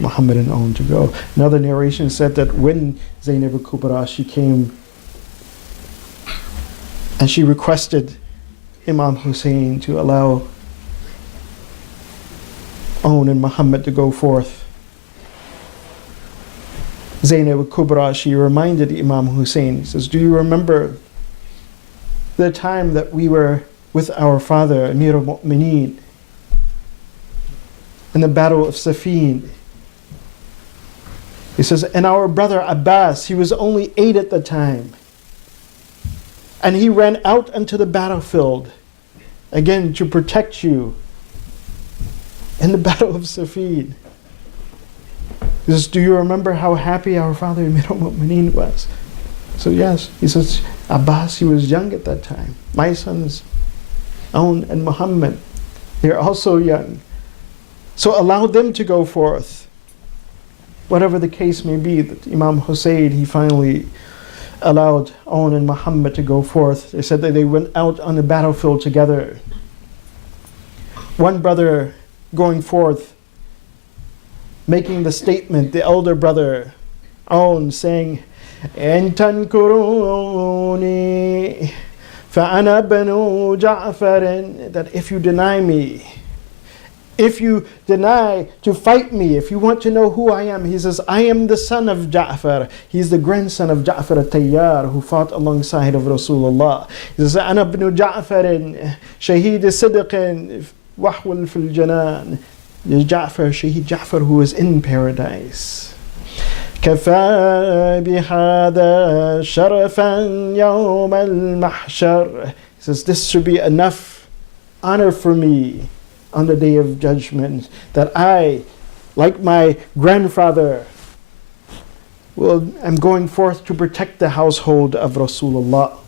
Muhammad and On to go. Another narration said that when Zainab al-Kubra, she came and she requested Imam Hussein to allow On and Muhammad to go forth. Zainab al-Kubra, she reminded Imam Hussein, says, do you remember the time that we were with our father, Amir al-Mu'mineen, in the battle of Safin? He says, and our brother Abbas, he was only 8 at the time. And he ran out into the battlefield, again, to protect you in the battle of Safin. He says, do you remember how happy our father Amir al-Mu'mineen was? So yes, he says, Abbas, he was young at that time. My sons, Aun and Muhammad, they're also young. So allow them to go forth. Whatever the case may be, that Imam Hussein, he finally allowed On and Muhammad to go forth. They said that they went out on the battlefield together. One brother going forth, making the statement, the elder brother, On, saying, إن تنكروني فأنا بنو جعفر, that if you deny me, if you deny to fight me, if you want to know who I am, he says, I am the son of Ja'far. He's the grandson of Ja'far al-Tayyar, who fought alongside of Rasulullah. He says, أنا بنو جعفر شهيد صدق وحول في الجنان. There's Ja'far, Shaheed Ja'far, who is in paradise. كفى بهذا شرفا يوم المحشر. He says, this should be enough honor for me on the day of judgment, that I, like my grandfather, am going forth to protect the household of Rasulullah.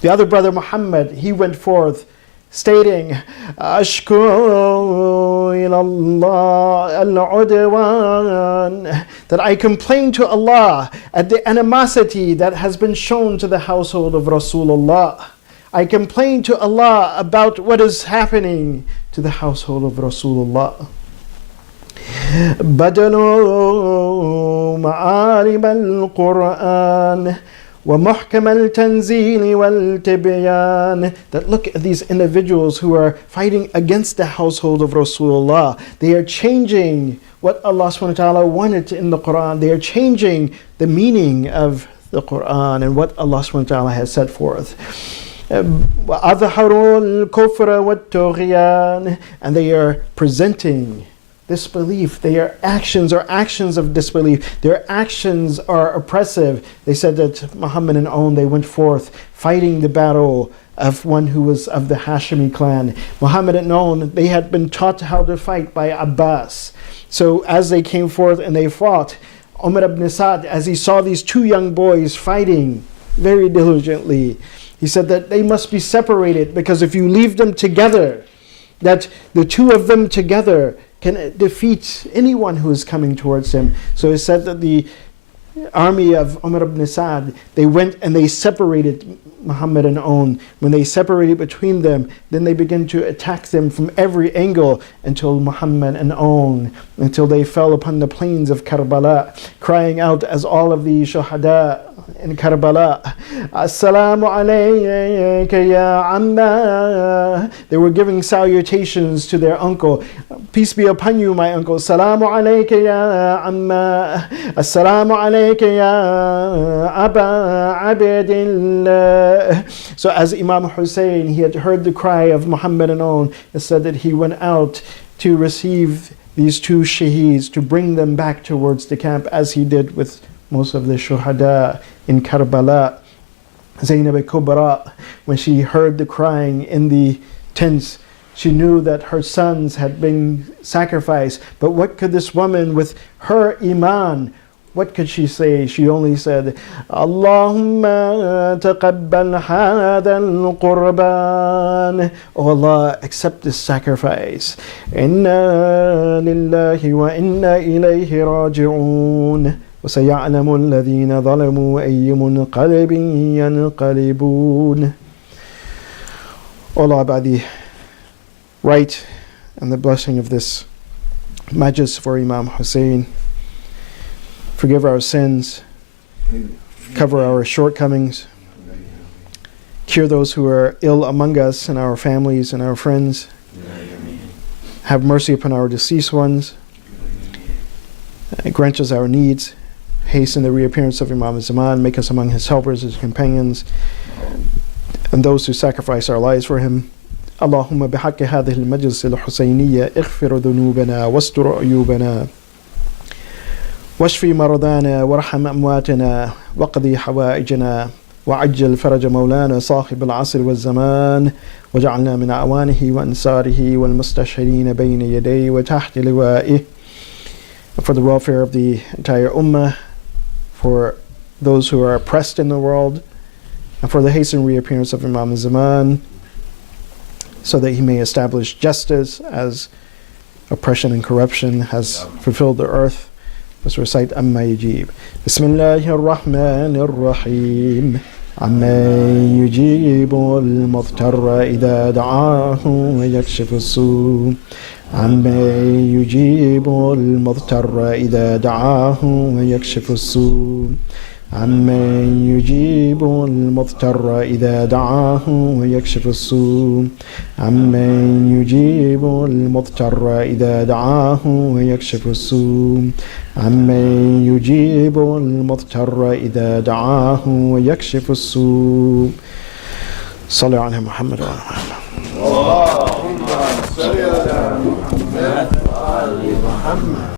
The other brother Muhammad, he went forth stating, Ashku ilallah al-udwan, that I complain to Allah at the animosity that has been shown to the household of Rasulullah. I complain to Allah about what is happening to the household of Rasulullah. Badalu ma'arib al-Qur'an وَمُحْكَمَ الْتَنْزِيلِ وَالْتِبْيَانِ, that look at these individuals who are fighting against the household of Rasulullah. They are changing what Allah subhanahu wa ta'ala wanted in the Quran. They are changing the meaning of the Quran and what Allah subhanahu wa ta'ala has set forth. وَأَظْهَرُوا الْكُفْرَ وَالتُّغْيَانِ, and they are presenting disbelief. Their actions are actions of disbelief. Their actions are oppressive. They said that Muhammad and On, they went forth fighting the battle of one who was of the Hashimi clan. Muhammad and On, they had been taught how to fight by Abbas. So as they came forth and they fought, Umar ibn Sa'd, as he saw these 2 young boys fighting very diligently, he said that they must be separated, because if you leave them together, that the 2 of them together can defeat anyone who is coming towards him. So it said that the army of Umar ibn Sa'd, they went and they separated Muhammad and On. When they separated between them, then they began to attack them from every angle until Muhammad and On, until they fell upon the plains of Karbala, crying out as all of the shuhada in Karbala, Assalamu alayka ya amma. They were giving salutations to their uncle. Peace be upon you, my uncle. Assalamu alayka ya amma. Assalamu alayka ya Aba Abdillah. So as Imam Hussein, he had heard the cry of Muhammad and On, it said that he went out to receive these 2 shaheeds, to bring them back towards the camp, as he did with most of the shuhada in Karbala. Zainab al-Kubra, when she heard the crying in the tents, she knew that her sons had been sacrificed. But what could this woman with her iman, what could she say? She only said, Allahumma taqabbal hadha al-qurban. Oh Allah, accept this sacrifice. Inna lillahi wa inna ilayhi raji'un. وَسَيَعْلَمُ الَّذِينَ ظَلَمُوا أَيُّ مُنْقَلِبٍ يَنْقَلِبُونَ. O Allah, by the right and the blessing of this Majlis for Imam Hussein. Forgive our sins, cover our shortcomings, cure those who are ill among us and our families and our friends. Have mercy upon our deceased ones. Grant us our needs. Hasten the reappearance of Imam Zaman. Make us among his helpers, his companions, and those who sacrifice our lives for him. اللهم بحق هذه المجلس الحسينية اغفر ذنوبنا واستر عيوبنا واشفي مرضانا وارحم أمواتنا واقضي حوائجنا وعجل فرج مولانا صاحب العصر والزمان وجعلنا من أعوانه وأنصاره والمستشهدين بين يديه وتحت لوائه. For the welfare of the entire ummah, for those who are oppressed in the world, and for the hastened reappearance of Imam Zaman, so that he may establish justice as oppression and corruption has fulfilled the earth. Let's recite Amma Yujib. Bismillahir Rahmanir Rahim. Amma yujibu al-mudtarra idha da'ahu wa yakshifu as-su'. Amma yujibu al-mudtarra idha da'ahu wa yakshifu as-su'. عمن يجيب المضطر إذا دعاه ويكشف السوء عمن يجيب المضطر إذا دعاه ويكشف السوء عمن يجيب المضطر إذا دعاه ويكشف السوء. صلوا على محمد وعلى محمد. اللهم صل على محمد وعلى محمد.